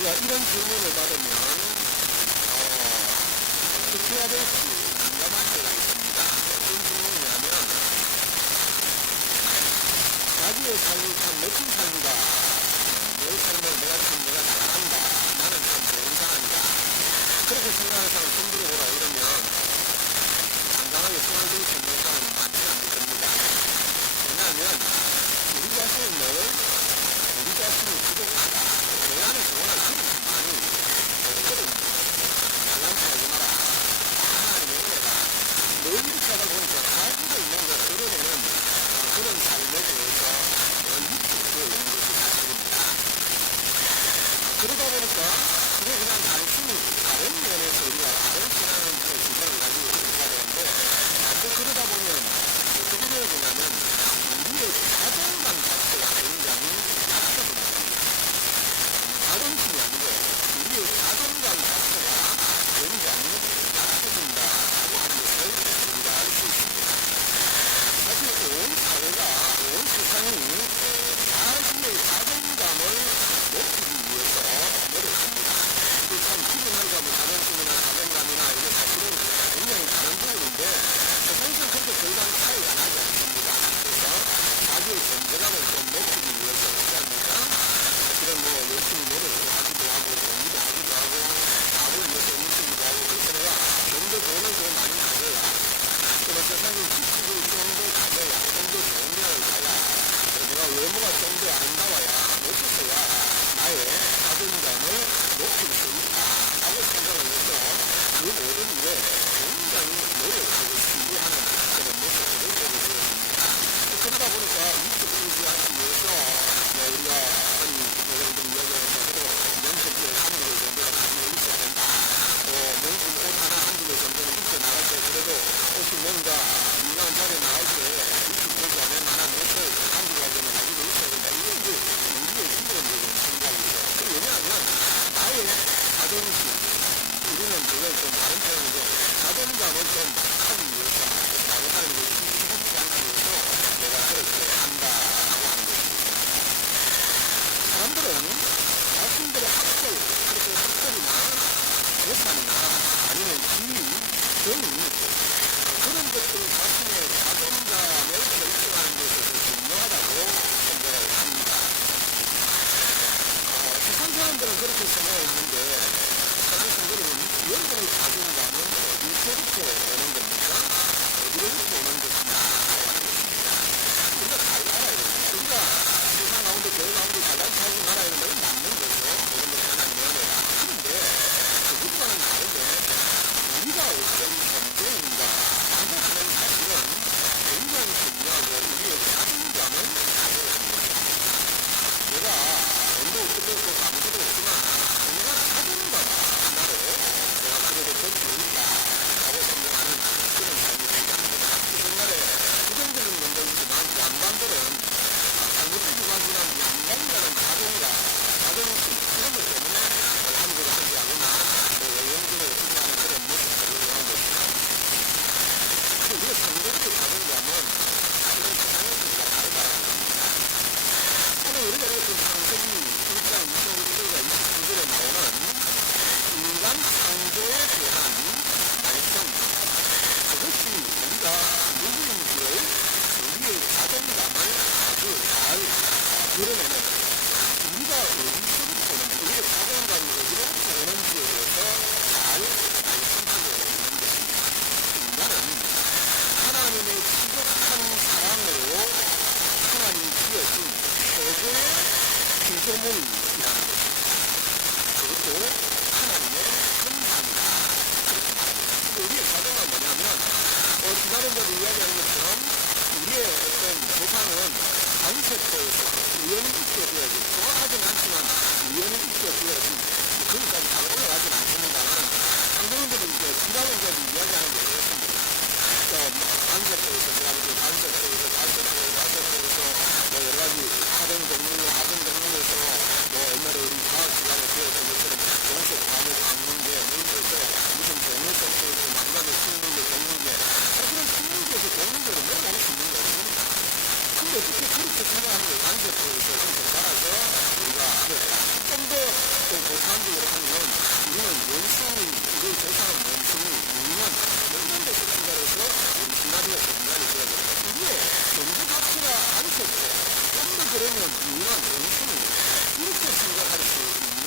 우리가 이런 질문을 받으면 어떻게 해야 될지 민감한 때가 있습니다. 어떤 질문이냐면 자기의 삶이 참 멋진 삶이다. 내 삶을 내가 잘한다. 나는 참 좋은 사람이다. 그렇게 생각하는 사람 손 들어보라 이러면 당당하게 손을 들고 있는 사람은 많지 않을 겁니다. 왜냐하면 우리 자신이 부족하다. 내 안에서 워낙 그렇게 많이 없거든요. 잘난 척하지 마라. 하나님의 은혜다. 늘 이렇게 하다 보니까 가지고 있는 걸 드러내는 그런 삶에 대해서 위축되어 있는 것이 사실입니다. 그러다 보니까 그게 그냥 단순히 다른 면에서 우리가 다른 신앙의 기준을 가지고 있어야 되는데 자꾸 그러다 보면 어떻게 되어지냐면 우리의 자존감 자체가 굉장히 낮아집니다. 자존심이 아니고 우리의 자존감 자체가 굉장히 낮아진다고 하는 것을 우리가 알 수 있습니다. 사실 온 사회가, 온 세상이 자신의 자존감을 높이기 위해서 노력합니다. 참 기본하니까 자존심이나 자존감이나 이게 사실은 굉장히 다른 부분인데 세상에서 그렇게 별다른 차이가 나지 않습니다. 그래서 자기의 존재감을 좀 높이기 위해서 어떻게 합니까? 사실은 열심히 노력을 하기도 하고 공부도 하기도 하고 답을 위해서 움직이기도 하고 그래서 내가 좀 더 돈을 더 많이 가져야 그런 세상에 지식을 좀 더 가져야 좀 더 좋은 데를 가야 내가 외모가 좀 더 아름다워야 멋있어야 나의 자존감을 높일 수 있다라고 생각을 해서 그 모든 일에 굉장히 노력하고 시도하는 그런 모습들을 보게 되었습니다. 그러다 보니까 위축되지 않기 위해서 우리가 여러분들 이야기해서 그래도 명색에 한 개 정도가 가지고 있어야 된다. 명품 옷 하나 한 개 정도는 입고 나갈 때 그래도 옷이 뭔가 유명한 자리에 나갈 때 위축되지 않을 만한 옷을 한 개 정도는 가지고 있어야 된다. 이게 이제 우리의 기본적인 생각이죠. 왜냐하면 나의 자존심, 우리는 그걸 좀 다른 표현인데 자존감을 좀 하기 위해서 다른 사람에게 기죽지 않기 위해서 내가 그렇게 한다라고 하는 것입니다. 사람들은 자신들의 학벌이나 재산이나 아니면 지위, 등 그런 것들 자신의 자존감을 결정하는 데 있어서 중요하다고 생각을 합니다. 세상 사람들은 그렇게 생각을 하는데 사랑하는 여러분, 여러분의 자존감은 어디서부터 오는 겁니까? 어디로부터 오는 것이냐라고 하는 것입니다. 우리가 잘 알아야 됩니다. 우리가 세상 가운데 교회 가운데 잘난 척하지 말아야 되는 건 맞는 거죠. 그런 것이 하나님의 은혜다. 그런데 그것과는 다르게 우리가 어떤 존재인가 라고 하는 사실은 굉장히 중요하고 우리의 자존감을 가져야 합니다. 내가 돈도 없고 아무것도 없지만 내가 자존감 하나로 내가 그래도 더 좋을까라고 생각하는 그런 삶이 필요합니다. 옛날에 부정적인 면도 있지만 양반들은 장국들이 가지는 양반이라는 자존심 그런 것 때문에 함부로 하지 않거나 영적으로 생각하는 그런 모습들을 보는 것입니다. 그리고 우리가 상대적인 자존감은 사실은 세상에서 다르다는 겁니다. 오늘 우리가 이렇게 창세기 1장 21절과 29절에 나오는 인간 창조에 대한 말씀, 그것이 우리가 누구인지를 우리의 자존감을 아주 잘 드러내는 우리가 어디서부터 오는지 우리의 자존감이 어디로부터 오는지에 대해서 잘 말씀하고 있는 것입니다. 인간은 하나님의 지극한 사랑으로 하나님이 지어진 최고의 피조물이라는 것입니다. 그것도 하나님의 형상이다. 그렇게 말합니다. 우리의 자존감은 뭐냐면 지난번에도 이야기한 것처럼 우리의 어떤 조상은 관세포에서 우연히 있게 되어진 정확하지는 않지만 우연히 있게 되어진 거기까지 잘 올라가지는 않습니다만 한국인들은 지난번에도 이야기하는 게 그렇습니다. 관세포에서 여러 가지 하등 동물에서 옛날에 우리 과학 시간에 배웠던 것처럼 동식 과목 강문계 있어서 무슨 동물 속에서 만나는 식물계 동물계 사실은 식물계에서 동물계로 넘어올 수 있는 게 없습니다. 근데 어떻게 그렇게 생각하는 게 관세포에서 이렇게 자라서 우리가 좀 더 보편적으로 하면 우리는 원숭이, 우리 조상은 원숭이, 우리는 몇년 돼서 출발해서 우리 시나리오에서 인간이 되어버렸다. 이게 전부 가치가 아니겠죠. 좀 더 그러면 우리는 원숭이 이렇게 생각할 수 있는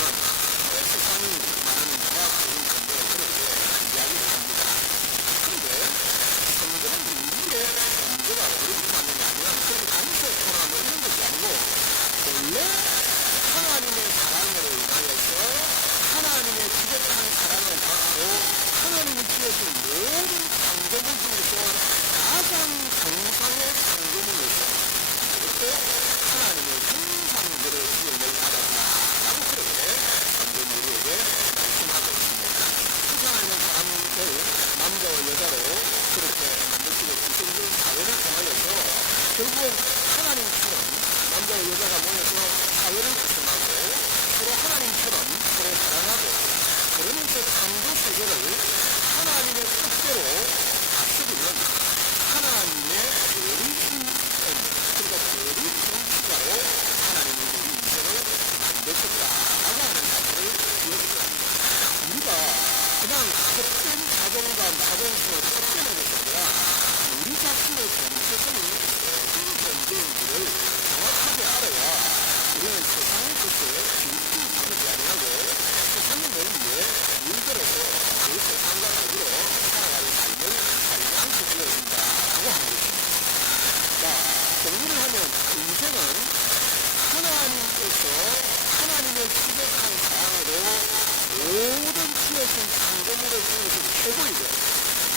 세상이 말하는 과학적인 근거를 그렇게 이야기를 합니다. 그런데 성경은 우리의 문제가 어디서 왔느냐면 그렇게 단색거나 뭐 이런 것이 아니고 원래 하나님의 사랑으로 인하여서 하나님의 지극한 사랑을 받고 하나님이 지어준 모든 창조물 중에서 가장 정상의 창조물로서 그것도 하나님의 형상들을 지음을 받았다라고 그렇게 성경이 우리에게 말씀하고 있습니다. 그 하나님의 사람을 남자와 여자로 그렇게 만드시고 구성된 사회를 통하여서 결국은 하나님처럼 남자와 여자가 모여서 사회를 구성하고 서로 하나님처럼 서로 사랑하고 그러면서 창조 세계를 하나님의 뜻대로 다스리는 하나님의 거룩인 그러니까 거룩 정치자로 하나님이 우리 인생을 만드셨다라고 하는 사실을 기억해야 합니다. 우리가 그냥 헛된 자존감, 자존심을 헛되는 것이 아니라 우리 자신의 정체성이 어떤 존재인지를 정확하게 알아야 우리는 세상의 것에 질투 받지 아니하고 세상의 논리에 물들어서 그 세상과 더불어 살아가는 삶을 살지 않게 되어진다라고 하는 것입니다. 자, 정리를 하면 인생은 하나님께서 하나님의 지극한 사랑으로 모든 지어진 창조물을 중에서 최고이고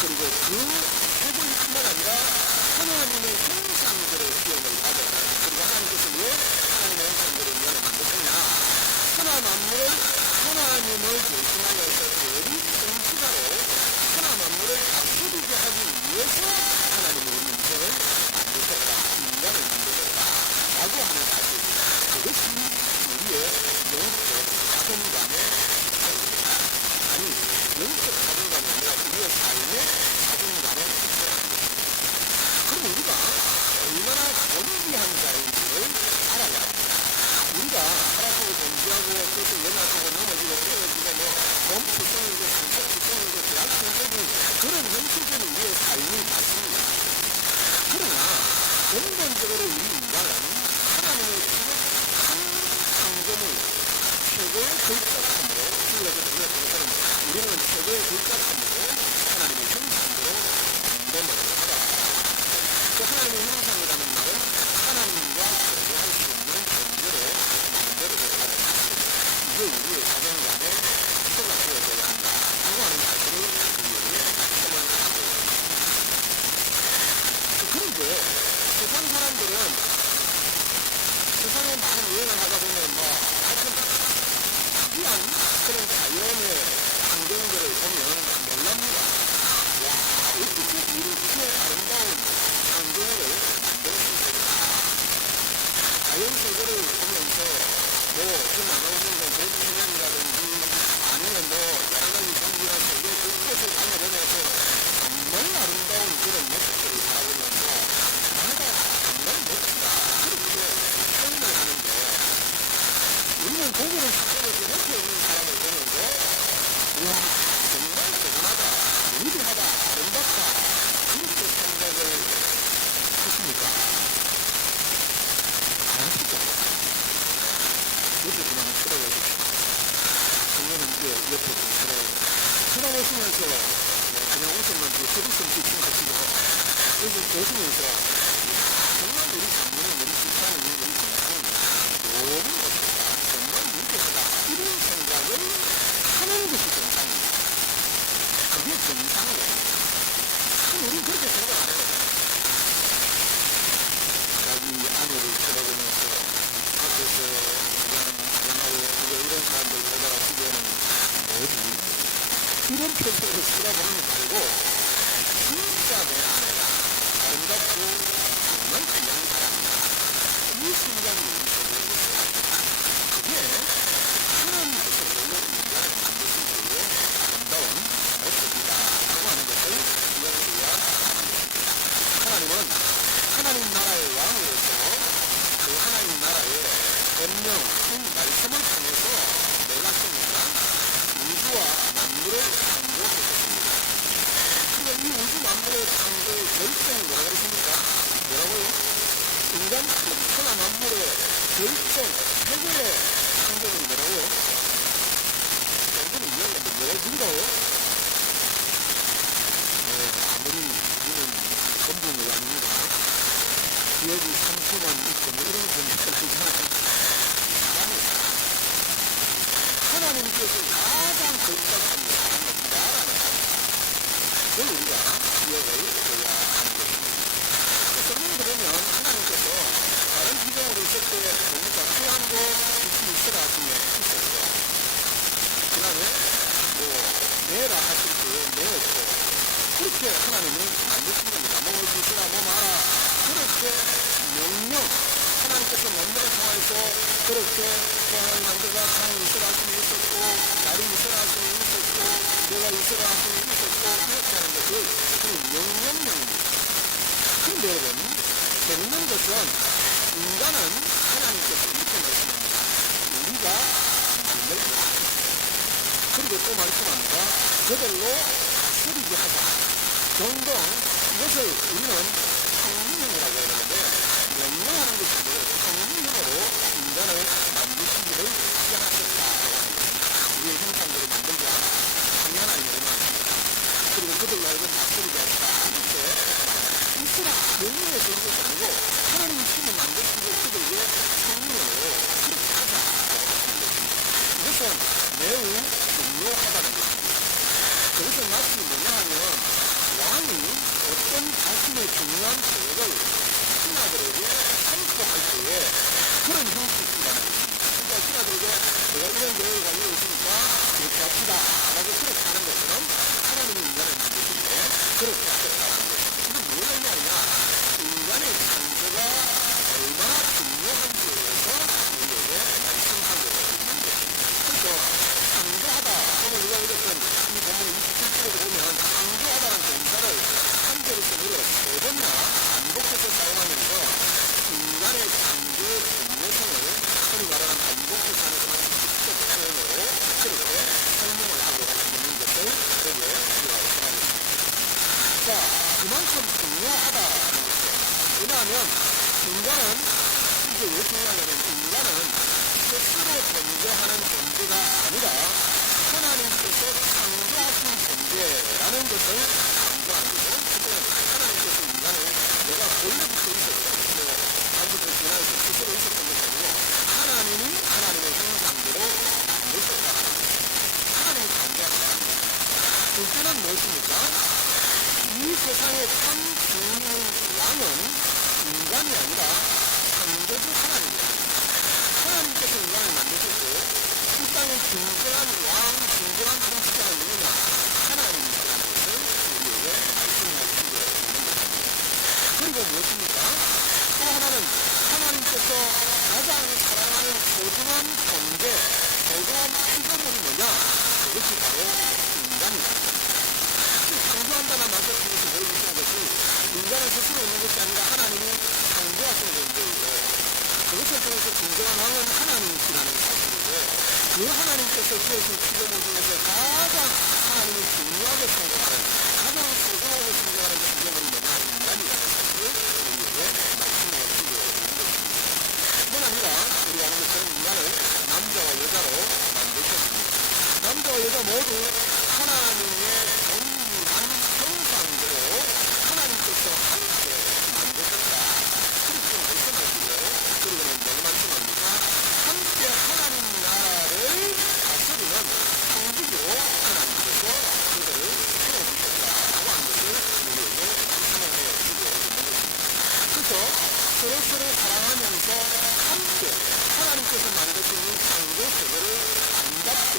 그리고 그 최고일 뿐만 아니라 하나님의 형상들을 지음을 받아 그리고 하나님께서 왜 하나님의 형상들을 인간을 만드셨냐 하나 만물을 하나님을 대신하여서 거룩 통치자로 하나 만물을 다스리게 하기 위해서 하나님의 우리 인생을 만드셨다 인간을 만드셨다 라고 하는 사실입니다. 그것이 우리의 영적 자존감의 기초입니다. 아니 영적 자존감이 아니라 우리의 삶의 자존감의 기초라는 것입니다. 그럼 우리가 얼마나 존귀한 자인지를 알아야 합니다. 우리가 살아서고 존재하고 그래서 연하고 넘어지고 깨어지고 몸 구성이고 상처 구성이고 대학 구성이 그런 형식은 우리의 삶이 맞습니다. 그러나 근본적으로 우리 인간은 하나님의 지극한 창조물 최고의 글자감으로 불러서 우리는 최고의 글자감으로 하나님의 형상으로 인간을 하다. 그 하나님의 형상이라는 말은 하나님과 교제할 수 있는 존재로 만들어졌다는 사실. 이게 우리의 자존감의 기초가 되어져야 한다라고 하는 사실을 우리에게 말씀을 하고 있습니다. 그런데 세상 사람들은 세상에 많은 여행을 하다 보면 하여튼 특이한 그런 자연의 환경들을 보면 놀랍니다. 와, 어떻게 이렇게 아름다운 창조물을 만들 수 있을까? 자연세계를 보면서 지금 안 나오는 그런 해양이라든지 아니면 여러 가지 경기나 세계 곳곳을 다녀보면서 정말 아름다운 그런 모습들을 바라보면서 나가 정말 멋지다 그렇게 표현을 하는데 우리는 고개를 숙여서 옆에 있는 사람을 보면서 와 정말 대단하다 위대하다 아름답다 그렇게 생각을 하십니까? 안 하시죠? 옆에 좀 한번 쳐다보십시오. 정면은 옆에 좀 쳐다보시면서 그냥 웃음만 허리씀 비친 것이고 여기 보시면서 정말 우리 장모는 우리 집사는 우리 동상은 너무 멋있다 정말 위대하다 이런 생각을 하는 것이 정상입니다. 그게 정상이에요. 우리는 그렇게 생각 안 해요. 자기 아내를 쳐다보면서 앞에서 그냥 이런 사람들 보다가 지금은 뭐지? 이런 표정을 쳐다보는 거 말고 진짜 내 아내가 아름답고 정말 귀한 사람이다. 이 순간이 우리 속에 있어요. 그게 하나님께서 원래 인간을 만드신 그의 아름다운 모습이다 라고 하는 것을 기억해야 합니다. 하나님은 하나님 나라의 왕으로서 그 하나님 나라의 권명, 이 말씀을 통해서 우주와 만물을 창조하셨습니다. 그리고 이 우주 만물의 창조의 결정이 뭐라 그랬습니까? 뭐라고요? 인간 천하 만물의 결정, 최고의 창조는 뭐라고요? 여러분은 이해하는데 뭐라고요? 아무리 우리는 전부는 아닙니다. 기억이 상처만 있고 뭐 이런 건들잖아요. 하나님께서 가장 거룩하신 사람입니다. 그걸 우리가 기억을 해야 하는 것입니다. 성경에 보면 하나님께서 다른 비경으로 있을 때 보니까 태양도 빛이 있으라 하시며 있었어요. 그 다음에 내라 하실 때에 내었고 그렇게 하나님은 만드신 겁니다. 뭐 빛이라 뭐 마라 그렇게 명령 하나님께서 만물을 통해서 그렇게 태양을 만들다 창이 있으라 하시며 있었고 달이 있으라 하시며 있었고 내가 있으라 하시며 있었고 이렇게 하는 것을 명령명입니다. 그런데 여러분 재밌는 것은 인간은 하나님께서 이렇게 말씀합니다. 우리가 만들자. 그리고 또 말씀합니다. 저들로 다스리게 하자. 종종 이것을 우리는 성령이라고 하는데 명령하는 것이 아니라 성령으로 인간을 만드시기를 시작하셨다라고 하는 것입니다. 우리의 형상대로 만들자. 하면 하나님이 얼마나 그리고 그들로 하여금 다스리게 하시다. 이렇게 있으라 명령에서 온 것이 아니고 하나님이 신을 만드시고 그들에게 성령으로 그렇게 하자라고 하시는 것입니다. 이것은 매우 중요하다는 것입니다. 그것은 마치 뭐냐 하면 왕이 어떤 자신의 중요한 계획을 신하들에게 선포할 때에 그런 형식이라는 것입니다. 그러니까 신하들에게 내가 이런 계획을 가지고 있으니까 이렇게 합시다 라고 그렇게 하는 것처럼 하나님이 인간을 만드실 때 그렇게 하셨다는 것입니다. 이건 뭘 의미하냐 인간의 창조가 얼마나 중요한지에 대해서 우리에게 말씀하고 있는 것입니다. 그래서 창조하다 오늘 우리가 읽었던 이 본문 27절에 보면 창조하다는 동사를 한 절에서 무려 3번이나 반복해서 사용하면서 인간의 창조의 중요성을 흔히 말하는 반복해서 하는 그런 직접 표현으로 그렇게 설명을 하고 있는 것을 여기에 우리가 생각했습니다. 자, 그만큼 중요하다는 것이죠. 왜냐하면 인간은 이게 왜 중요하냐면 인간은 스스로 존재하는 존재가 아니라 하나님께서 창조하신 존재라는 것을 강조하는 거죠. 하나님께서 인간을 내가 원래부터 있었어. 아무튼 지나서 스스로 있었던 것이 아니고 하나님이 하나님의 형상대로 만드셨다는 것입니다. 하나님이 창조하셨다는 것입니다. 둘째는 무엇입니까? 이 세상의 참 주인인 왕은 인간이 아니라 창조주 하나님입니다. 하나님께서 인간을 만드셨고 이 땅의 진정한 왕, 진정한 통치자는 누구냐? 하나님이라는 것을 우리에게 말씀하시고 있는 것입니다. 그리고 무엇입니까? 또 하나는 하나님께서 가장 사랑하는 소중한 존재, 소중한 피조물이 뭐냐? 그것이 바로 인간이다. 창조한다는 말씀 통해서 보여주시는 것이 인간은 스스로 있는 것이 아니라 하나님이 창조하신 존재이고 그것을 통해서 진정한 왕은 하나님이시라는 사실이고 그 하나님께서 지으신 피조물 중에서 가장 하나님이 중요하게 생각하는 가장 소중하게 생각하는 피조물이 뭐냐 인간이라는 사실을 우리에게 말씀해 주고 있는 것입니다. 뿐만 아니라 우리가 아는 것처럼 인간을 남자와 여자로 만드셨습니다. 남자와 여자 모두 하나님의 정밀한 형상대로 하나님께서 함께 만드셨다. 그렇게 말씀하시고 그리고는 뭘 말씀합니까? 함께 하나님 나라를 다스리는 상직으로 하나님께서 그들을 세워주셨다라고 하는 것을 우리에게 말씀해 주고 있는 것입니다. 그래서 서로서로 사랑하면서 함께 하나님께서 만드신 이 창조 세계를 아름답게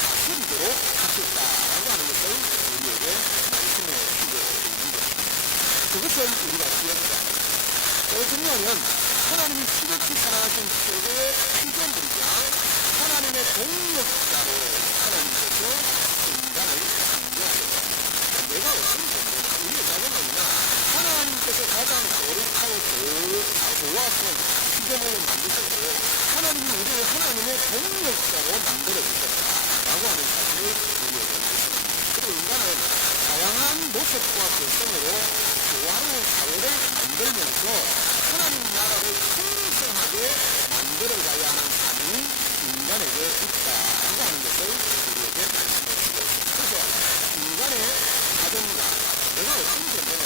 다스리도록 하셨다라고 하는 것을 우리에게 말씀해 주고 있는 것입니다. 그것을 우리가 기억해야 합니다. 또 중요하면 하나님이 지극히 사랑하신 최고의 피조물이자 하나님의 동력자로 하나님께서 인간을 창조하셨다. 내가 어떤 존재냐? 우리의 자녀가 뭐냐? 하나님께서 가장 거룩하고 좋아하시는 피조물을 만드셨고 하나님이 우리를 하나님의 동력자로 만들어주셨다라고 라고 하는 사실을 우리에게 말씀합니다. 그리고 인간은 다양한 모습과 개성으로 조화로운 사회를 만들면서 하나님 나라를 풍성하게 만들어가야 하는 삶이 인간에게 있다라고 하는 것을 우리에게 말씀해 주고 있습니다. 그래서 인간의 자존감, 내가 어떤 존재냐,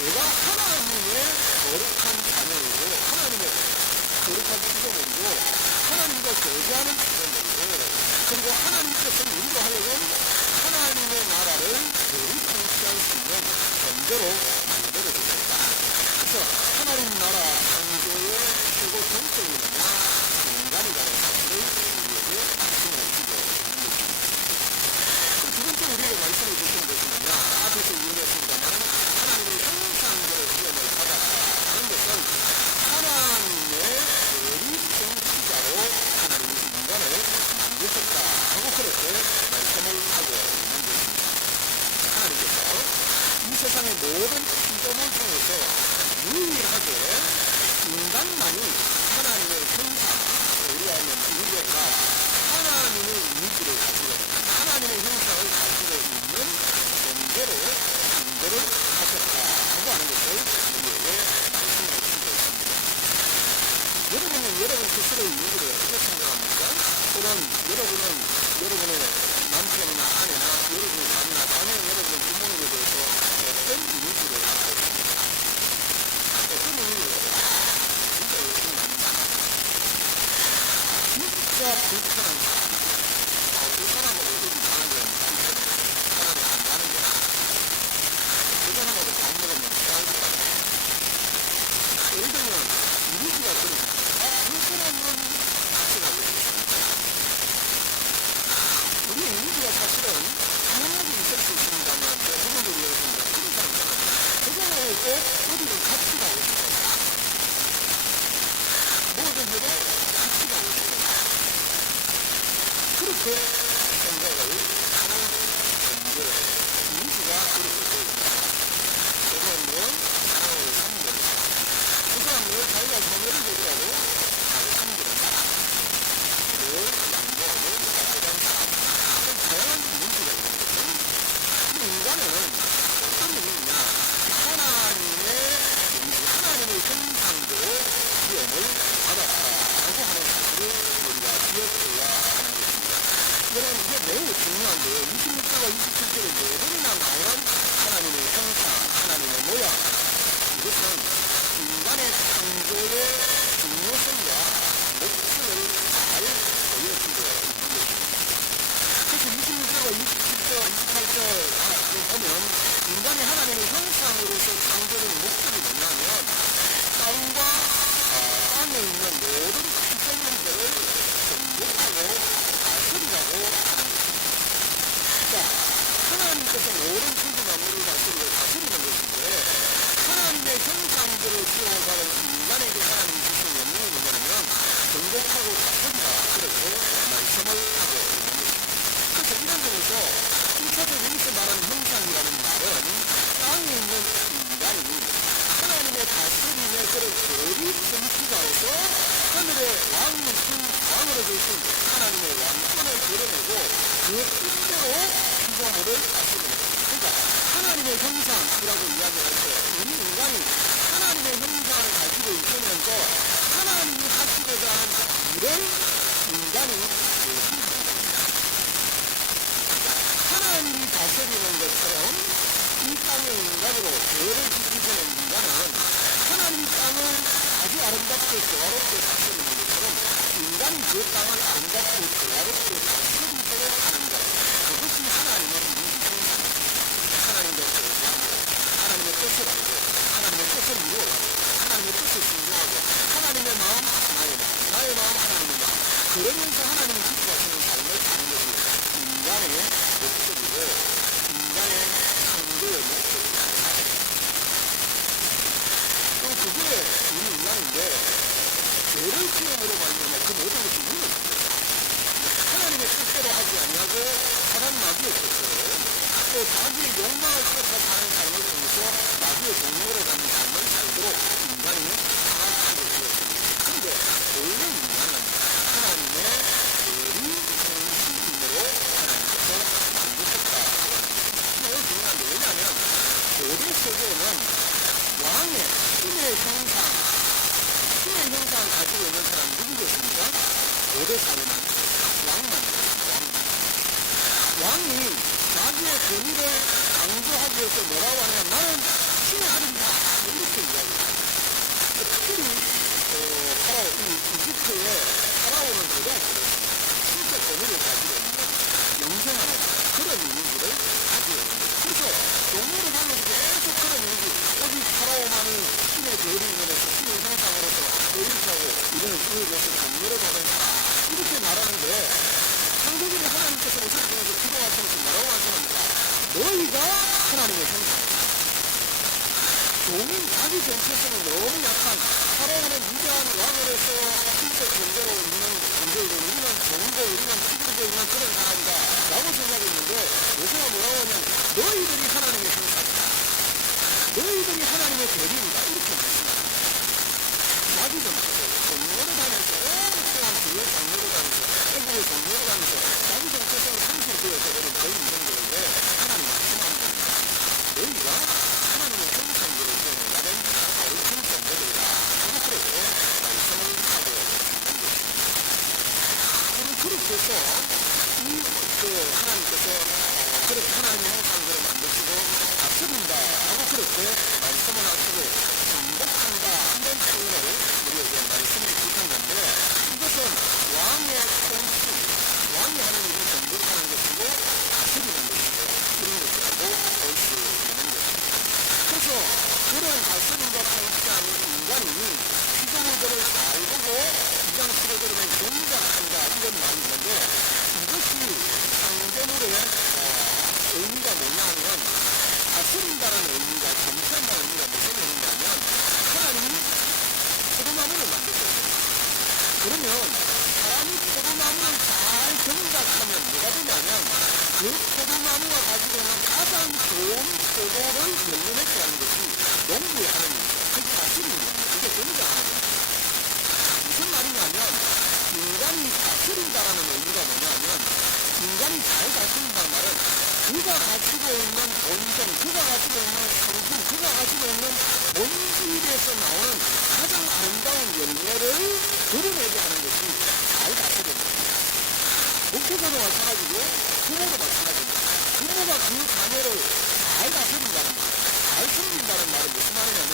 내가 하나님의 거룩한 자녀이고 하나님의 거룩한 피조물이고 하나님과 교제하는 피조물이고 그리고 하나님께서 우리로 하여금 하나님의 나라를 거룩히 통치할 수 있는 존재로 만들어주셨다. 그래서 하나님 나라 창조의 최고 정점이 뭐냐? 인간이라는 사실을 우리에게 말씀해 주고 있는 것입니다. 두 번째 우리에게 말씀해 주신 것이 뭐냐? 앞에서 이야기했습니다만 하나님의 형상대로 구원을 받았다는 것은 하나님의 거룩 통치자로 하나님이 인간을 만드셨다라고 그렇게 말씀을 하고 있는 것입니다. 하나님께서 이 세상의 모든 피조물 중에서 유일하게 인간만이 하나님의 형상, 우리가 하는 우리가 하나님의 이미지를 가지고 하나님의 형상을 가지고 있는 존재로 창조를 하셨다라고 하는 것을 우리에게 말씀해 주고 있습니다. 여러분은 여러분 스스로의 이미지를 어떻게 생각합니까? 또는 여러분은 여러분의 남편이나 아내나 여러분의 자녀나 여러분의 부모님에 대해서 어떤 이미지를 갖고 있습니까? 어떤 이미지를 갖고 있습니까? 진짜 열심히 하는 사람, 진짜 불편한 사람, 그 사람하고 어디 가는 건 사람이 안 가는 거야. 그 사람하고 밥 먹으면 싸울 것 같아. 예를 들면 이미지가 그러니까 그 사람은 같이 가고 있습니다. 우리의 이미지가 사실은 다양하게 있을 수 있습니다만 부모님이 얘기했습니다. 그런 사람들은 그 사람하고 꼭 어디를 같이 가고 싶어요. 뭐든 해도 같이 가고 싶어요. 그렇게 생각을 하는 존재, 이미지가 그렇게 되어있습니다. 그 사람은 사랑으로 삼는 사람, 그 사람은 자기가 손해를 보더라도 잘 삼는 사람, 늘 양보하는 빨간 사람, 다양한 이미지가 있는 거죠. 이 인간은 어떤 의미냐, 하나님의 이미지, 하나님의 형상대로 구원을 받았다라고 하는 사실을 우리가 기억해야 하는 것입니다. 여러분, 이게 매우 중요한데요. 26절과 27절에 네 번이나 나오는 하나님의 형상, 하나님의 모양, 이것은 인간의 창조의 중요성과 목적을 잘 보여주고 있는 것입니다. 그래서 26절과 27절, 28절 보면 인간이 하나님의 형상으로서 창조된 목적이 뭐냐면 땅과 땅에 있는 모든 피조물들을 정복하고 다스리라고 하는 것입니다. 자, 하나님께서 모든 피조물을 다스리는 것인데 하나님의 형상대로 지어가는 인간에게 하나님이 주신 명령이 뭐냐면 정복하고 다스리라 그렇게 말씀을 하고 있는 것입니다. 그래서 이런 점에서 1차적 여기서 말하는 형상이라는 말은 땅에 있는 인간이 하나님의 다스림의 그런 거룩 정치자로서 하늘의 왕으로 계신 하나님의 왕권을 드러내고 그 뜻대로 피조물을 다스리는 것입니다. 그러니까 하나님의 형상이라고 이야기할 때 우리 인간이 하나님의 형상을 가지고 있으면서 하나님이 하시고자 하는 일을 인간이 대신하는 겁니다. 하나님이 다스리는 것처럼 이 땅의 인간으로 죄를 짓기 전에 인간은 하나님 땅을 아주 아름답게 조화롭게 다스리는 것처럼 인간이 그 땅을 아름답게 조화롭게 다스리도록 하는 것, 그것이 하나님의 형상입니다. 하나님의 교제하고 하나님의 뜻을 알고 하나님의 뜻을 이루어가고 하나님의 뜻을 순종하고 하나님의 마음 나의 마음 하나님의 마음 그러면서 하나님이 기뻐하시는 삶을 사는 것이 인간의 목적이고 인간의 창조의 목적이라는 사실입니다. 그럼 그게 우리 인간인데 죄를 지음으로 말미암아 그 모든 것이 무너진 거죠. 하나님의 뜻대로 하지 아니하고 사람 마귀의 뜻대로 또 자기의 욕망을 쫓아 사는 삶을 통해서 마귀의 종로로 가는 삶을 살도록 인간이 장악하게 되었습니다. 그런데 원래 인간은 하나님의 거룩 중심으로 가지고 있는 사람은 누구겠습니까? 고대 사회는 왕만 있습니다. 왕이 자기의 권위를 강조하기 위해서 뭐라고 하냐면 나는 신의 아들이다 이렇게 이야기합니다. 특별히 파라오, 이집트의 파라오는 대단히 그렇습니다. 실제 권위를 가지고 있는 영생하는 그런 이미지를 가지고 있습니다. 그래서 동물을 하면서 계속 그런 이미지, 오직 파라오만이 신의 대리인으로서 신의 형상으로서 대리하고 이런 이유로서 정렬을 받은 이렇게 말하는데, 한국인의 하나님께서 우리를 통해서 기도하시면서 뭐라고 하시는가? 너희가 하나님의 형상이다. 종인 자기 정체성이 너무 약한 파라오는 위대한 왕으로서 실제 존재로 있는 존재이고 우리는 종이고 우리는 피부고 있는 그런 사람이다 라고 생각했는데, 모세가 뭐라고 하냐면 너희들이 하나님의 형상이다. 너희들이 하나님의 대리인이다 이렇게 말씀합니다. 자기 정체성 종로를 다니면서 오랫동안 교회 장로를 다니면서 애국의 종로를 다니면서 자기 정체성이 상실되어서 버린 저희 인생들에게 하나님 말씀하는 겁니다. 너희가 하나님의 형상으로 인정하는 거룩한 존재들이다 하고 그렇게 말씀을 하고 있는 것입니다. 그렇게 해서 하나님께서 그렇게 하나님의 형상들을 만드시고 다스린다 하고 그렇게 말씀을 하시고 정복한다 한번 표현을 우리에게 말씀을 주셨는데, 이것은 왕의 통치, 왕이 하는 일을 정복하는 것이고 다스리는 것이고 그런 것이라고 볼 수 있는 것입니다. 그래서 그런 다스림과 통치하는 인간이 피조물들을 잘 보고 이장 치료들은 경작한다 이런 말이 있는데, 이것이 상대물의 의미가 뭐냐 하면 다스린다는 의미가, 통치한다는 의미가 무슨 의미냐면 하나님이 포도나무를 만드셨습니다. 그러면 사람이 포도나무를 잘 경작하면 뭐가 되냐면 그 포도나무가 가지고 있는 가장 좋은 포도를 열려내게 하는 것이 농부의 하는 일이죠. 그게 다스리는 겁니다. 그게 경작하는 겁니다. 무슨 말이냐면 인간이 다스린다라는 의미가 뭐냐면, 인간이 잘 다스린다는 말은 그가 가지고 있는 본성, 그가 가지고 있는 성품, 그가 가지고 있는 본질에서 나오는 가장 아름다운 열매를 드러내게 하는 것이 잘 다스리는 겁니다. 목표자도 마찬가지고 부모도 마찬가지입니다. 부모가 그 자녀를 잘 다스린다는 말, 잘 섬긴다는 말은 무슨 말이냐면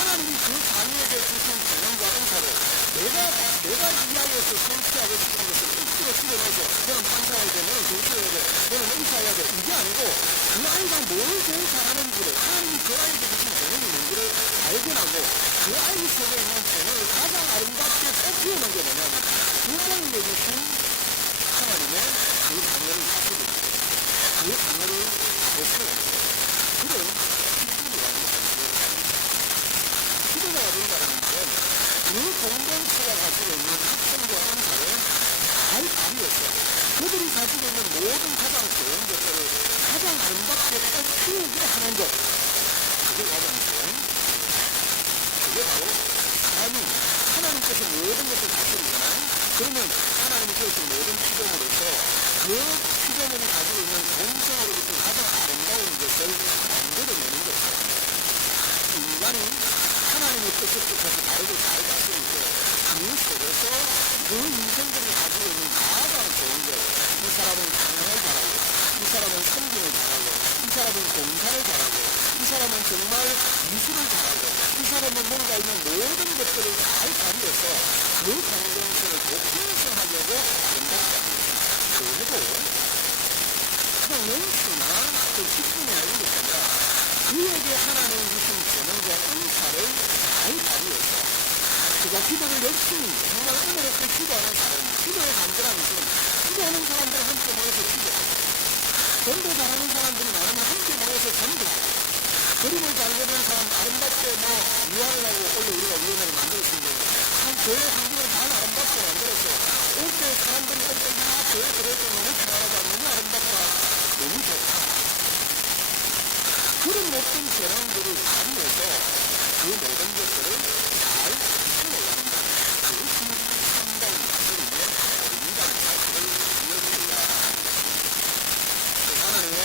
하나님이 그 자녀에게 주신 재능과 은사를 내가 이 아이에서 성취하고 싶은 것을 억지로 실어넣어서 너는 판사해야 돼, 너는 교수해야 돼, 너는 의사해야 돼, 이게 아니고 그 아이가 뭘 제일 잘하는지를, 하나님이 그 아이에게 주신 재능이 뭔지를 발견하고 그 아이 속에 있는 재능을 가장 아름답게 뽑히는 게 뭐냐면 부모님에게 주신 하나님의 그 자녀를 다스리는 거예요. 그 자녀를 다스리는 거예요. 그런 기쁨이라는 것입니다. 기도자가 된다는 것은 그 공동체가 가지고 있는 특성과 은사를 잘 발휘해서 그들이 가지고 있는 모든 가장 좋은 것들을 가장 아름답게 뽑히게 하는 것, 그게 가장 좋은, 그게 바로 사람이 하나님께서 모든 것을 다스리잖아요. 그러면 하나님이 주신 모든 피조물에서 그 피조물이 가지고 있는 본성으로부터 가장 아름다운 것을 만들어내는 것이에요. 인간이 하나님의 뜻을 뜻해서 다르게 잘 다스릴 때 그 속에서 그 인생들이 가지고 있는 가장 좋은 것, 이 사람은 강연을 잘하고, 이 사람은 섬김을 잘하고, 이 사람은 공사를 잘하고, 이 사람은 정말 미술을 잘하고, 이 사람은 뭔가 있는 모든 것들을 잘 발휘해서 그 공동체를 더 풍성하려고 아름답게 합니다. 그래도 그냥 연수나 그 기쁨이나 이런 것이 아니라 그에게 하나님 주신 재능과 은사를 잘 발휘해서 그가 기도를 열심히 정말 은혜롭게 기도하는 사람, 기도의 간절함이 있으면 기도하는 사람들 함께 모여서 기도하고, 전도 잘하는 사람들이 많으면 함께 모여서 전도하고, 그림을 잘 그리는 사람 아름답게 유화를 하고, 원래 우리가 위원회를 만들었는데 교회 환경을 잘 아름답게 만들어서 올 때 사람들이 올 때 교회 들어올 때 너무 편안하다, 너무 아름답다, 너무 좋다, 그런 모든 재능들을 발휘해서 그 모든 것들을 잘 풀어가는 것, 그것이 상당히 다스림의 의미라는 사실을 이어드리라. 하나님의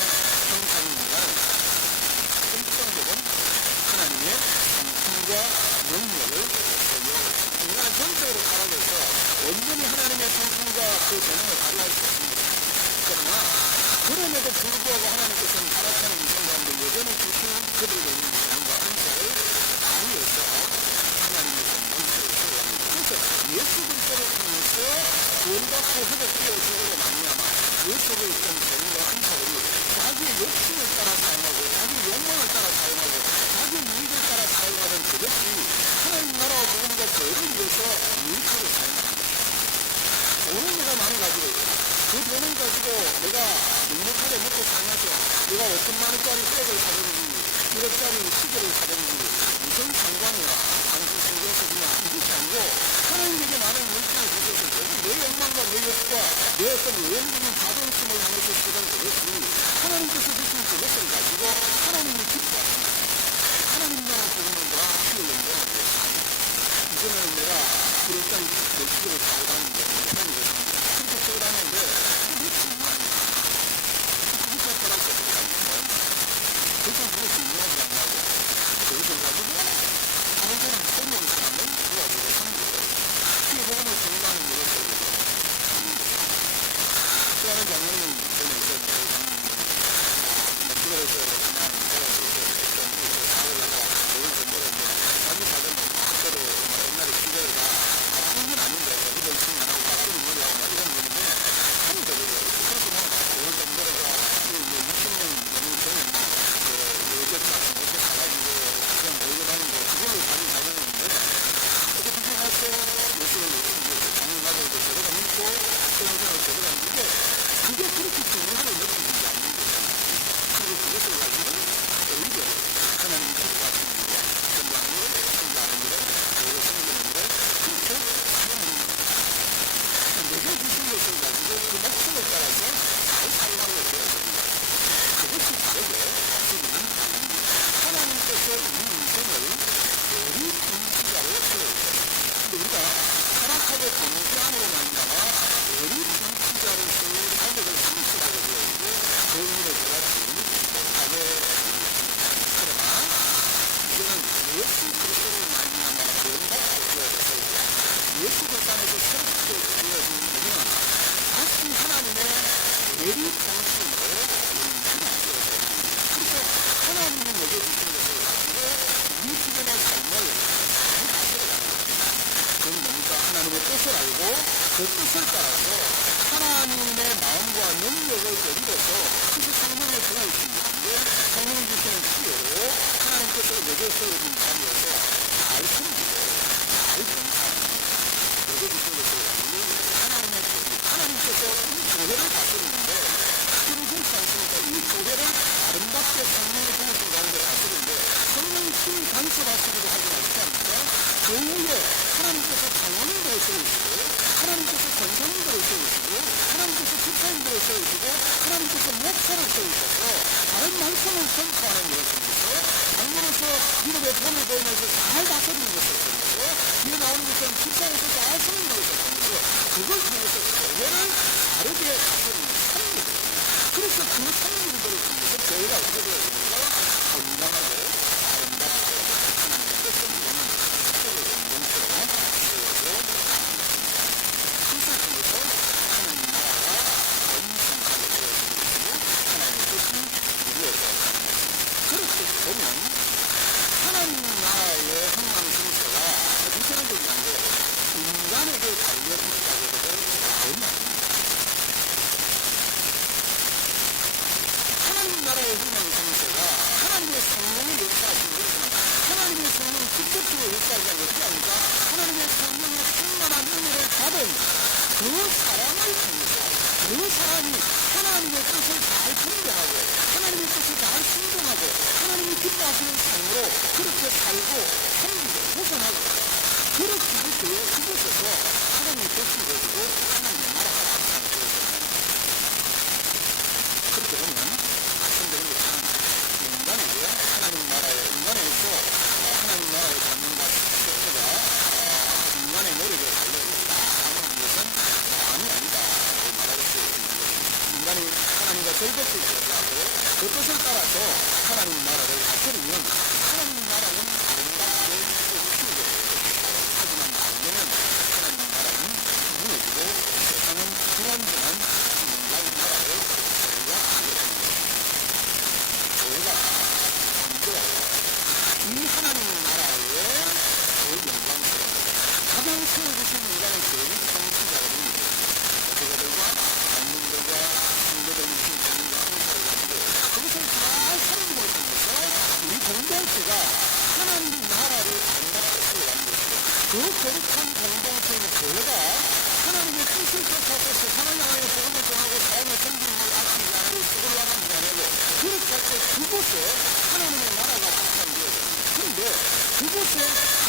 형상입니다. 일정적은 하나님의 성품과 능력을 소유하고, 인간 전체가 우리가 그 재능을 발휘할 수 있습니다. 그러나 그럼에도 불구하고 하나님께서는 타락하는 인생 가운데 여전히 주신 그들에게 있는 재능과 은사를 발휘해서 하나님의 공동체를 세워갑니다. 그래서 예수 그리스도를 통해서 구원받고 회복되어지므로 말미암아 그 속에 있던 재능과 은사들이 자기의 욕심을 따라 사용하고 자기 욕망을 따라 사용하고 자기 이익을 따라 사용하던 그것이 하나님 나라와 복음과 교회를 위해서 유익하게 사용하는 것입니다. 돈은 내가 많이 가지고 있다. 그 돈을 가지고 내가 묵묵하게 먹고 살면서 내가 5천만 원짜리 백을 사든지 1억짜리 시계를 사든지 무슨 상관이야. 당신 성경에서 그냥 이것이 아니고 하나님에게 많은 물질을 주셨을 때 내 욕망과 내 욕과 내 어떤 외형적인 자존심을 향해서 쓰던 그것이 하나님께서 주신 그것을 가지고 하나님이 기뻐하십니다. 하나님 나라 복음과 피의 영광을 위해서 이전에는 내가 1억짜리 시계를 사고 다니는데 하나님이 계십니다. 그렇게 쓰고 다니는데 몇 천만 원이야. 그것을 따라서 어떻게 합니까? 그것은 그것이 유명하지 않냐고 그것을 가지고 다른 사람 어려운 사람은 도와주고 사는 거예요. 피의 복음을 전하는 것을 또 하는 장면은 전에 있었는데 그거에서 그냥 사회가 좋은 정보인데 자기 사정은 그대로 옛날에 시대가 나쁜 건 아닌데 이런 신이 안 하고 나쁜 머리하고 막 이런 건데 하면 되거든요. 그래서 뭐 오늘 정보가 60년 넘는 전에 예전 같은 옷을 사가지고 그냥 모이고 다니는 거 그걸로 자기 사정했는데 어떻게 가서 예수를 장님하고 제대로 믿고 성경을 제대로 믿고 그게 그렇게 중요하게 느껴지지 않는 거잖아요. 그리고 그것을 가지고 오히려 하나님이 기뻐하시는 일, 전방을 성장하는 일에 교회를 섬기는 일에 그렇게 사용합니다. 내가 주신 것을 가지고 그 목적에 따라서 잘 사용하게 되어집니다. 그것이 다르게 가지고는 아닙니다. 하나님께서 이 인생을 우리 통치자로 세워주셨습니다. 근데 우리가 타락하고 범죄함으로 말미암아 우리 통치자로서의 자격을 상실하게 되어 있고 그 일을 깨닫지 못하게 되었습니다. 그러나 이제는 예수 그리스도로 말미암아 구원받게 되어서 예수 그리스도 안에서 새롭게 되어진 우리는 다시 하나님의 내리 통치로 되어서 그래서 하나님이 내게 주신 것을 가지고 우리 주변의 삶을 잘 다스려가는 겁니다. 그건 뭡니까? 하나님의 뜻을 알고 그 뜻을 따라서 하나님의 마음과 능력을 데리고서 그것이 성령의 전할 수 있는데 성령이 주시는 피해로 하나님께서 내게 세워진 자리에서 잘 섬기고 잘 봉사하는 내게 주신 것을 가지고 하나님의 교회 하나님께서 이 교회를 다스리는데 그들은 그렇지 않습니까? 이 교회를 아름답게 성령의 통해서 가운데 다스리는데 성령이 친히 간섭하시기도 하지 않지 않습니까? 교회에 하나님께서 장로님들을 세우시고 하나님께서 권사님들을 세우시고 하나님께서 집사님들을 세우시고 하나님께서 목사를 세우셔서 다른 말씀을 선포하는 것을 통해서 장로로서 믿음의 본을 보이면서 잘 다스리는 것을 통해서 뒤에 나오는 것은 집사로서 잘 쓰는 것을 통해서 그걸 통해서 교회를 다르게 다스리는 선물입니다. 그래서 그 선물들을 통해서 교회가 어떻게 되어집니까? 건강하고 아름답고 하나님의 뜻을 이루는 세계 공동체로 세워져 가는 것입니다. 그것을 통해서 하나님 나라가 번성하게 되어지는 것이고 하나님의 뜻이 이루어져 가는 것입니다. 그렇게 보면 하나님 나라의 흥망 성쇠가 구체적인 게 인간에게 달려있다고 해도 과언이 아닙니다. 하나님 나라의 흥망 성쇠가 하나님의 성령이 역사하시는 것은 하나님의 성령이 직접적으로 역사하지 않는 것이 아니라 하나님의 성령의 충만한 은혜를 받은 그 사람을 통해서 그 사람이 하나님의 뜻을 잘 분별하고 하나님의 뜻을 잘 순종하고 하나님이 기뻐하시는 삶으로 그렇게 살고 섬기고 보존하고 그렇게 되어 그곳에서 하나님의 뜻이 이루어지고 하나님의 나라가 확산되어진다는 것입니다. 그렇게 보면 말씀드린 것처럼 인간에게 하나님 나라의 인간에서 하나님 나라의 관념과 실체가 인간의 노력에 달려있다 하는 것은 과언이 아니다라고 말할 수 있는 것입니다. 인간이 하나님과 절벽을 제기하고 그 뜻을 따라서 하나님 나라를 다스리면 하나님 나라는 아름답게 키우게 되고 하지만 반대는 하나님 나라는 무너지고 세상은 세워주신 인간의 제일 정치자거든요. 제자들과 장님들과 성도들 이신 장님과 행사를 가지고 그것을 잘 살아주고 있으면서 우리 공동체가 하나님 나라를 아름답게 세워가는 것이고 그 거룩한 공동체의 교회가 하나님의 뜻을 쫓아서 세상을 향하여 복음을 전하고 삶의 정직을 아끼지 않고 죽을 나가지 않고 그렇게 할 때 그곳에 하나님의 나라가 확산되어집니다. 그런데 그곳에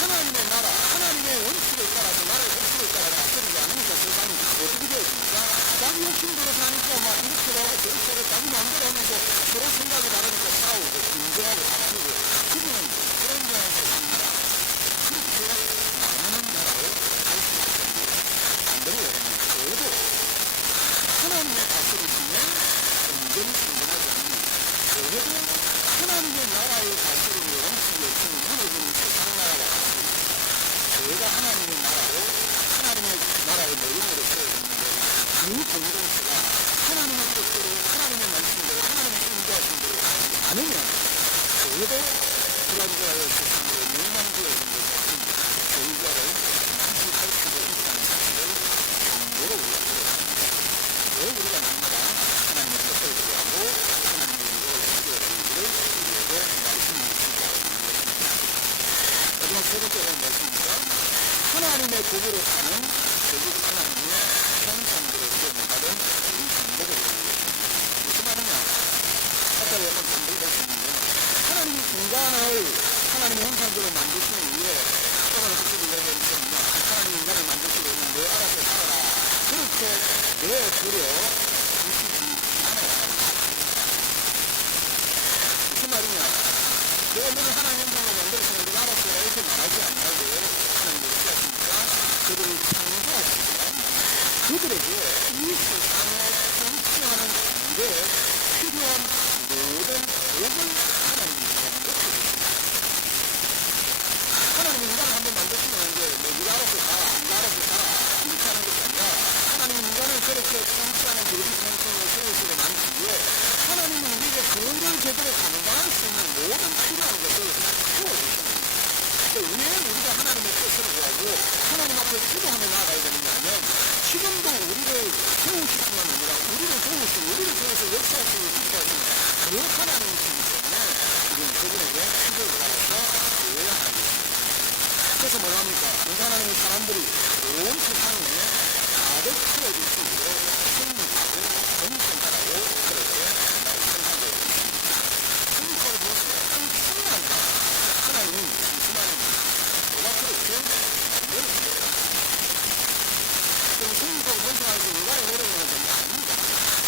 하나님의 나라, 하나님의 원칙에 따라서 나라의 법칙에 따라 다스리지 않으니까 세상이 어떻게 되어집니까? 자기 욕심대로 사니까 막 이렇게 하고 저렇게 하고 자기 마음대로 하면서 서로 생각이 다르니까 싸우고 분쟁하고 다투고 그러면 불안정한 세상입니다. 그렇게 망하는 나라로 갈 수밖에 없습니다. 반대로 여러분, 저도 하나님의 다스리심에 온전히 순종하지 않습니다. 저도 하나님의 나라의 다스림의 원칙이 없으면 무너지는 세상 나라가 같습니다. 저희가 하나님의 나라로 하나님의 나라의 모형으로 세워졌는데 그 공동체가 하나님의 뜻대로 하나님의 말씀대로 하나님의 인도하신 대로 가지 않으면 저희도 불안정하여 세상으로 멸망되어진 것 같은 결과를 다시 할 수도 있다는 사실을 정보로 우리가 들어갑니다. 왜 우리가 날마다 하나님의 뜻을 구하고 하나님의 인도를 지켜야 되는지를 우리에게 말씀해 주시고 있는 것입니다. 마지막 세 번째로 말씀입니다. 하나님의 복으로 사는 결국 하나님의 형상대로 세움받은 우리 성도들 이라는 것입니다. 무슨 말이냐? 아까 여러분 반복을 했는데 하나님이 인간을 하나님의 형상대로 만드시기 위해 오늘 그렇게 얘기했거든요. 하나님 인간을 만드시고 있는데 알아서 살아라. 그렇게 내버려 두시지 않아요. 무슨 말이냐? 내가 너를 하나님 형상으로 만들었으면 네가 알아서 이렇게 말하지 않냐고 하나님이 어떻게 하십니까? 그들을 창조하십니다. 그들에게 이 세상에 통치하는 일에 필요한 모든 복을 하나님이 공급해 주십니다. 하나님 인간을 한번 만드시면 이제 뭐 네가 알아서 살아, 네가 알아서 살아 이렇게 하는 것이 아니라 하나님 인간을 그렇게 통치하는 대리 통치로 세우시고 난 뒤에 하나님은 우리에게 그를 제대로 감당할 수 있는 모든 필요한 것을 세워주십니다. 왜 우리가 하나님의 뜻을 구하고 하나님 앞에 기도하며 나아가야 되느냐 하면 지금도 우리를 세우실 뿐만 아니라 우리를 도우시고 우리를 통해서 역사하시고 기도하시는 그 하나님이시기 때문에 우리는 그분에게 기도를 받아서 구해야 하는 것입니다. 그래서 뭐랍니까? 하나님의 사람들이 온 세상에 가득 채워질 수 있도록 승리하고 번성하라고 그렇게 말씀하고 있습니다. 승리하고 무엇이냐? 승리한다. 하나님은 무슨 말입니까? 뭐가 그렇게 만들었어요? 그럼 승리하고 번성하는 게 인간의 노력을 하는 게 아닙니다.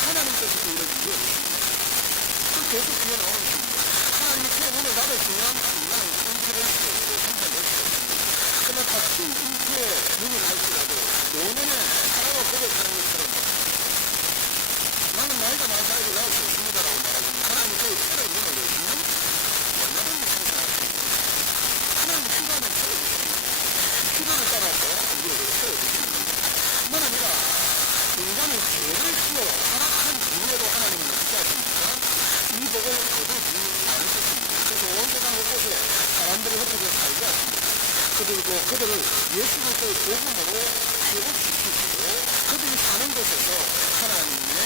하나님께서도 이렇게 이루어주십니다. 그 계속 뒤에 나오는 것입니다. 하나님이 새 문을 닫으시면 인간은 잉태될 수 없고 생산될 수 없습니다. 그러나 닫힌 잉태의 문을 할지라도 노년에 살아가 고백하는 것처럼 나는 나이가 많아서 아이를 낳을 수 있습니다라고 말하거든요. 하나님이 그 새로운 문을 열시면 얼마든지 생산할 수 있습니다. 하나님이 시간을 채워주십니다. 시간을 따라서 우리에게 채워주십니다. 뿐만 아니라 인간의 죄를 지어 타락한 이후에도 하나님은 어떻게 하십니까? 이 복을 거두지 않으셨습니다. 그래서 온 세상 곳곳에 사람들이 흩어져 살게 하십니다. 그들을 예수 그리스도의 복음으로 회복시키시고 그들이 사는 곳에서 하나님의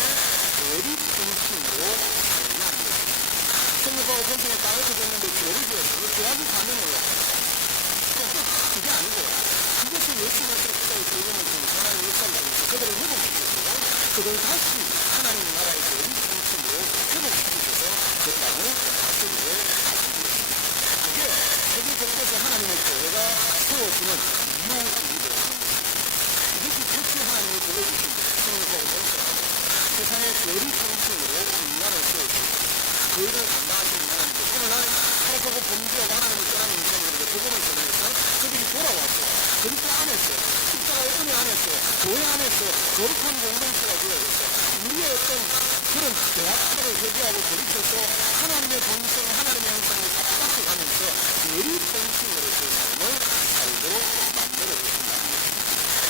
대리 중심으로 살게 하는 것입니다. 성령하고 번성에 땅에서 됐는데 죄를 지어서 죄악이 가면을요. 그게 아니고 그것을 예수 그리스도의 복음을 통해서 하나님의 역사를 통해서 그들을 회복시키시고 그들 다시 하나님 나라의 대리 중심으로 회복시키셔서 그 땅을 다스리게 하시는 것입니다. 그게 세계 곳곳에 하나님의 교회가 세워지는 이유이기도 하는 것입니다. 이것이 특히 하나님이 보여주신 성령하고 번성하고 세상의 대리 중심으로 인간을 세우시고 교회를 감당하시는 하나님께 오늘 나는 살아가고 범죄하고 하나님을 떠나는 인생들에게 복음을 전해서 그들이 돌아와서 그리스도 안에서 십자가의 은혜 안에서 교회 안에서 거룩한 공동체가 되어져서 우리의 어떤 그런 죄악들을 회개하고 돌이켜서 하나님의 본성, 하나님의 형상을 답답해 가면서 대리 통칭으로서 삶을 살도록 만들어 주신다는 것입니다.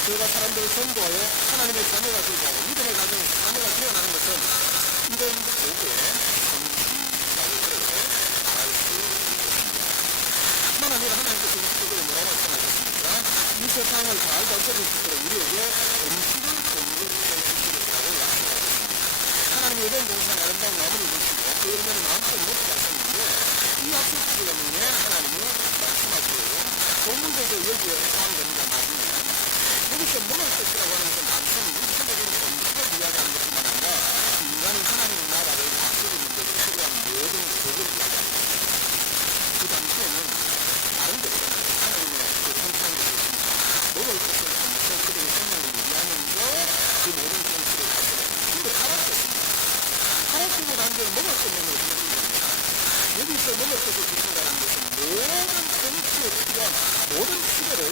저희가 사람들을 전도하여 하나님의 자녀가 되고 믿음의 가정에서 자녀가 태어나는 것은 이런 복의 성취라고 그렇게 말할 수 있습니다. 뿐만 아니라 하나님께서 우리에게 뭐라고 말씀하셨습니까? 이 세상을 잘 다스리시도록 우리에게 음식을 주시겠다고 약속하셨습니다. 하나님이 에덴 동산에 아름다운 나무를 주시고 그 열매를 마음껏 먹게 하셨는데 이 약속 때문에 하나님이 말씀하시고 본문에서 여기에 사용됩니다. 나중에 여기서 먹을 것이라고 하는 것은 단순히 육체적인 음식을 이야기하는 것뿐만 아니라 인간이 하나님 나라를 다스리는 데 필요한 모든 도구를 이야기합니다. 그 당시에는 다른 게 없잖아요. 하나님의 그 통치한 것이 있습니다. 먹을 것을 통해서 그들의 생명을 유지하면서 그 모든 정치를 다스려요. 근데 타락했습니다. 타락하고 난 뒤에 먹을 것만 주십니다. 여기서 먹을 것을 주신다는 것은 모든 정치에 필요한 모든 필요를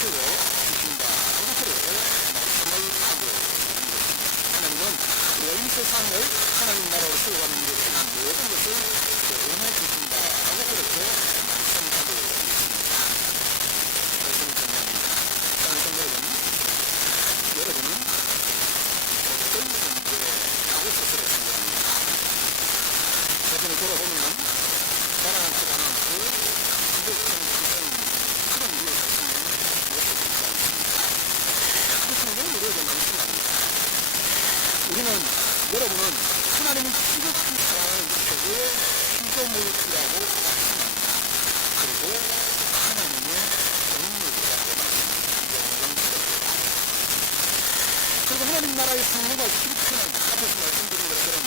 채워주신다고 그렇게 말씀을 하고 있는 것입니다. 하나님은 이 세상을 하나님 나라로 세워가는 데 필요한 모든 것을 제공해 주신다고 그렇게 말씀하고 있습니다. 말씀을 정리합니다. 사랑하는 여러분은 어떤 문제라고 스스로 생각합니다. 자신을 돌아보면 자랑하지도 않고 지독한 그런 일을 하시는 모습이 있지 않습니까? 그 성경은 이렇게 말씀합니다. 여러분은 하나님이 지극히 사랑하는 최고의 피조물이라고 말씀합니다. 그리고 하나님의 동물이라고 말씀합니다. 영광스럽다. 그리고 하나님 나라의 상무가 실패는 앞에서 말씀드린 것처럼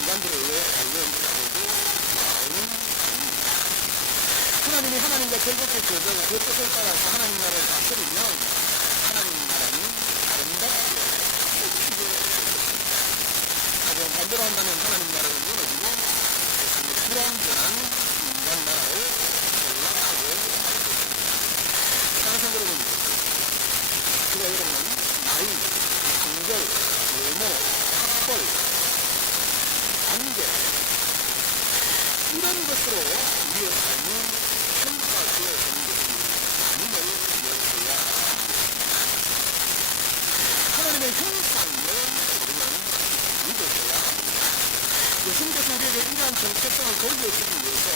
인간들에 의해 달려있다고도 나오는 아닙니다. 하나님이 하나님과 결국에 교제하고 그 뜻을 따라서 하나님 나라를 다스리면 하나님 나라는 아름답게 꽃피게 되었습니다. 하지만 반대로 한다면 하나님 나라는 무너지고 세상의 불완전한 인간 나라로 올라가고 말 것입니다. 사랑하는 여러분, 제가 여러분은 나이, 성별, 외모, 학벌, 관계 이런 것으로 우리의 삶이 평가되어지는 것이 아님을 기억해야 합니다. 하나님의 형상을 우리는 믿으셔야 합니다. 예수님께서 우리에게 이러한 정체성을 돌려주기 위해서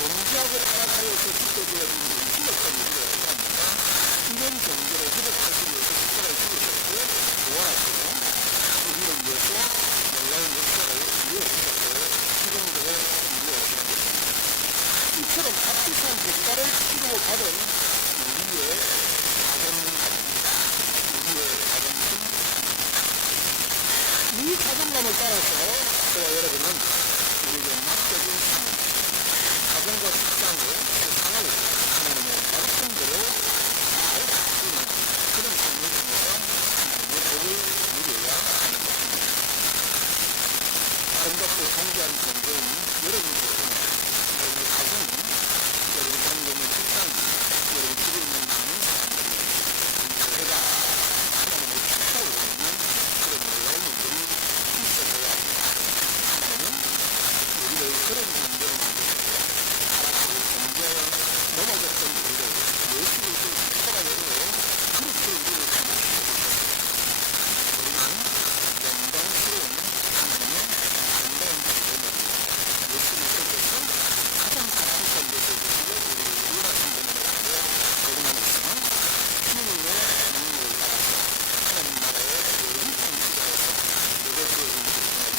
범죄하고 타락하여서 죽게 되어진 인식력과 우리가 어떡합니까? 이런 경계를 회복하기 위해서 십자가를 죽으셨고 부활하시고 우리를 위해서 놀라운 역사를 이루어주셨고 최종적으로 이루어지는 것입니다. 이처럼 값비싼 대가를 치르고 받은 우리의 자존감입니다. 우리의 자존심. 이 자존감을 따라서 저와 여러분은 우리에게 맡겨진 삶, 가정과 직장을, 세상을 하나님의 말씀대로 잘 다스리는 그런 삶을 통해서 하나님의 복을 누려야 하는 것입니다. 아름답고 존귀한 존재인 여러분께서는 여러분의 가정, 여러분의 관계는 직장, 여러분 집에 있는 많은 사람들이 제가 하나님의 축복을 받는 그런 놀라운 일들이 있어져야 합니다. 하나님은 우리를 그런 존재로 만드셨고 타락하고 범죄에 넘어졌던 우리를 예수 그리스도의 십자가 내로 그렇게 우리를 만드셨습니다. 우리는 영광스러운 하나님의 아름다운 주제입니다. 예수 그리스도께서 가장 사랑스러운 것을 주시고 우리를 유일하신 분을 가지고 거듭나면서 주님의 능력을 따라서 하나님 나라의 모든 통치자로서 이것을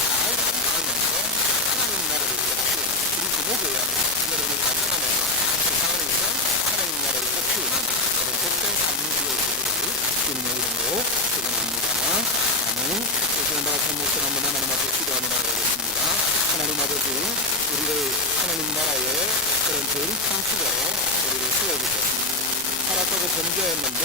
잘 감당하면서 하나님 나라를 꽃피우는 그리고 목요일 여러분이 가정하면서 세상에서 하나님 나라를 꽃피우는 그런 복된 삶을 되어주기를 주님의 이름으로 축원합니다. 아멘. 예수님 나라의 목소리 한번 하나님 앞에 기도하며 나아가겠습니다. 하나님 아버지, 우리를 하나님 나라의 그런 대리 통치자로 우리를 세워주셨습니다. 타락하고 범죄했는데